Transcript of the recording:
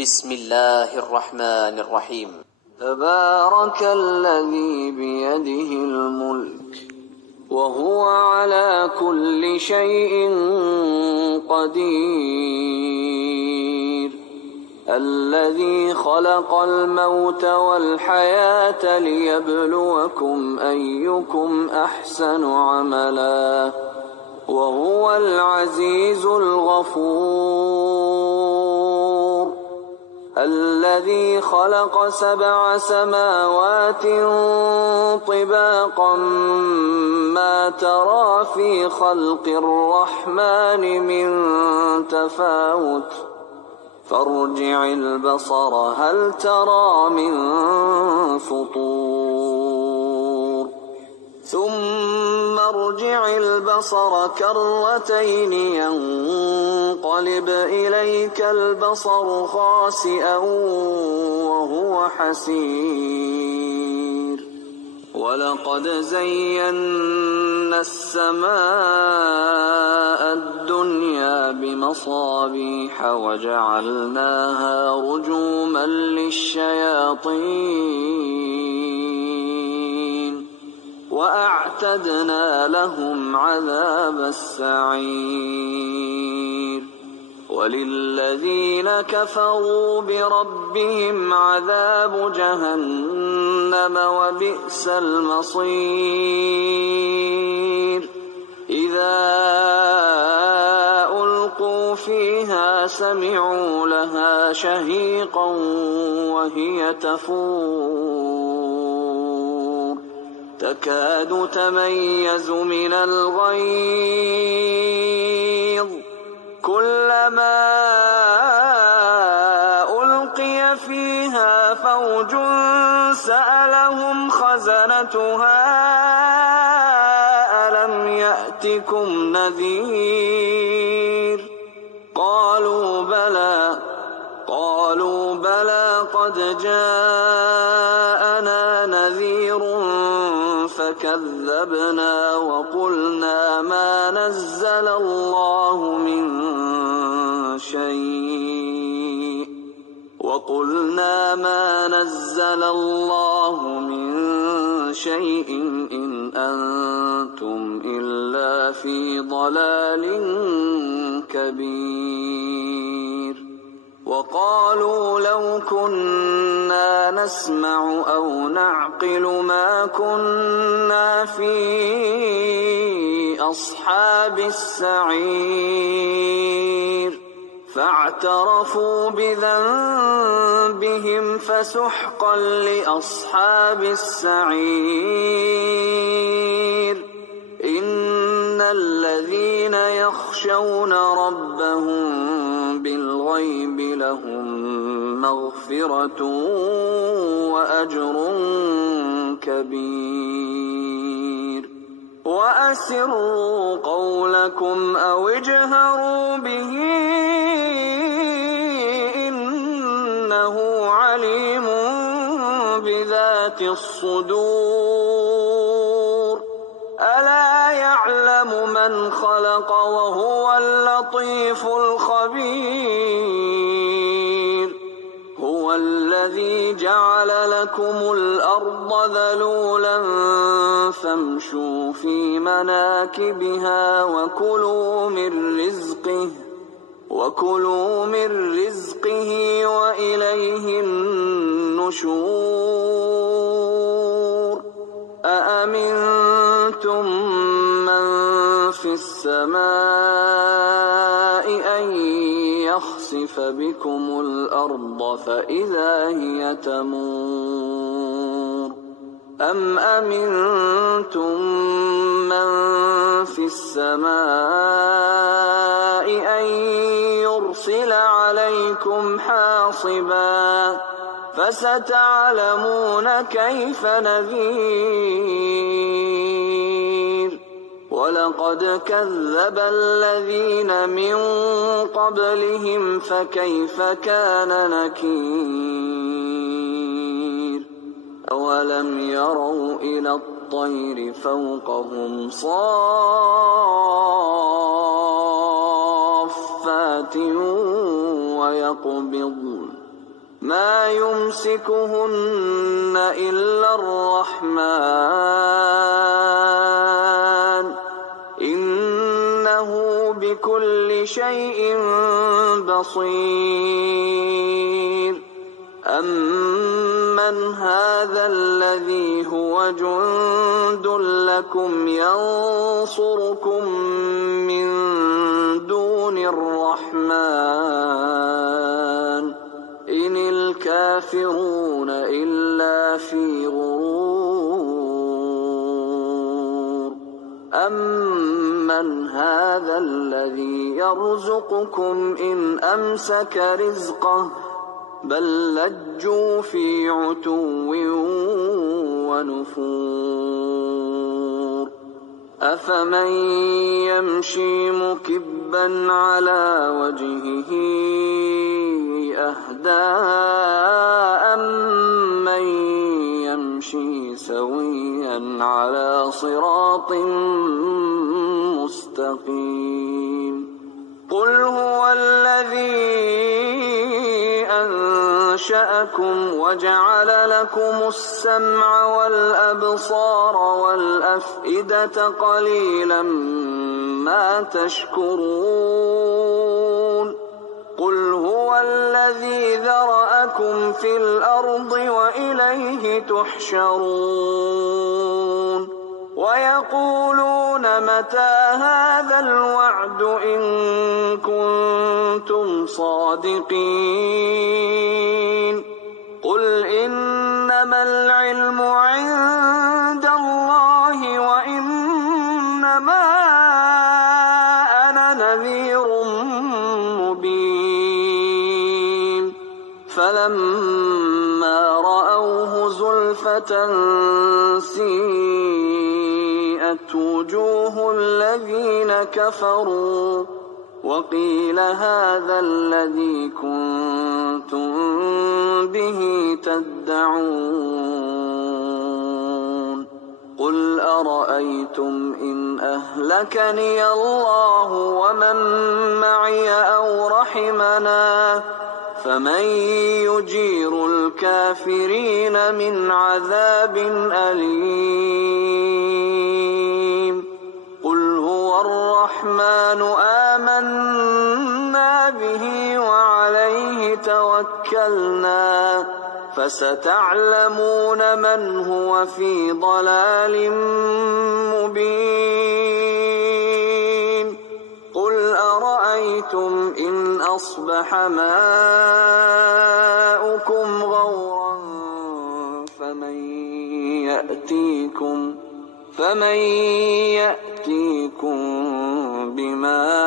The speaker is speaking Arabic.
بسم الله الرحمن الرحيم. تبارك الذي بيده الملك وهو على كل شيء قدير، الذي خلق الموت والحياة ليبلوكم أيكم أحسن عملا، وهو العزيز الغفور، الذي خلق 7 سماوات طباقا ما ترى في خلق الرحمن من تفاوت، فارجع البصر هل ترى من فطور، ثم ارجع البصر كرتين ينقلب إليك البصر خاسئا وهو حسير، ولقد زينا السماء الدنيا بمصابيح وجعلناها رجوما للشياطين، وأعتدنا لهم عذاب السعير، وللذين كفروا بربهم عذاب جهنم وبئس المصير. إذا ألقوا فيها سمعوا لها شهيقا وهي تفور، تكاد تميز من الغيظ، كلما ألقي فيها فوج سألهم خزنتها ألم يأتكم نذير، قالوا بلى قد جاءنا نذير فكذبنا وقلنا ما نزل الله من شيء إن أنتم إلا في ضلال كبير. وقالوا لو كنا نسمع أو نعقل ما كنا في أصحاب السعير، فاعترفوا بذنبهم فسحقا لأصحاب السعير. إن الذين يخشون ربهم بالغيب لهم مغفرة وأجر كبير. وأسروا قولكم أو اجهروا به إنه عليم بذات الصدور. ألا يعلم من خلق وهو اللطيف الخبير. هو الذي جعل لكم الأرض ذلولا فامشوا في مناكبها وكلوا من رزقه وإليه النشور. أأمنتم من في السماء أن يخسف بكم الأرض فإذا هي تمور، أم أمنتم من في السماء أن يرسل عليكم حاصبا فستعلمون كيف نذير. ولقد كذب الذين من قبلهم فكيف كان نكير. أولم يروا إلى الطير فوقهم صافات ويقبضن ما يمسكهن إلا الرحمن إنه بكل شيء بصير أمن هذا الذي هو جند لكم ينصركم من دون الرحمن إن الكافرون إلا في غرور أمن هذا الذي يرزقكم إن أمسك رزقه بل لجوا في عتو ونفور أفمن يمشي مكبا على وجهه أهدى أمن يمشي سويا على صراط مستقيم قل هو الذي أنشأكم وجعل لكم السمع والأبصار والأفئدة قليلا ما تشكرون قل هو الذي ذرأكم في الأرض وإليه تحشرون ويقولون متى هذا الوعد إن كنتم صادقين قل إنما العلم عند الله وإنما أنا نذير مبين فلما رأوه زلفة سيئت وجوه الذين كفروا وقيل هذا الذي كنتم به تدعون قل أرأيتم إن أهلكني الله ومن معي أو رحمنا فمن يجير الكافرين من عذاب أليم قل هو الرحمن آمنا به وعليه توكلنا فستعلمون من هو في ضلال مبين قل أرأيتم إن أصبح ماؤكم غورا فمن يأتيكم بماء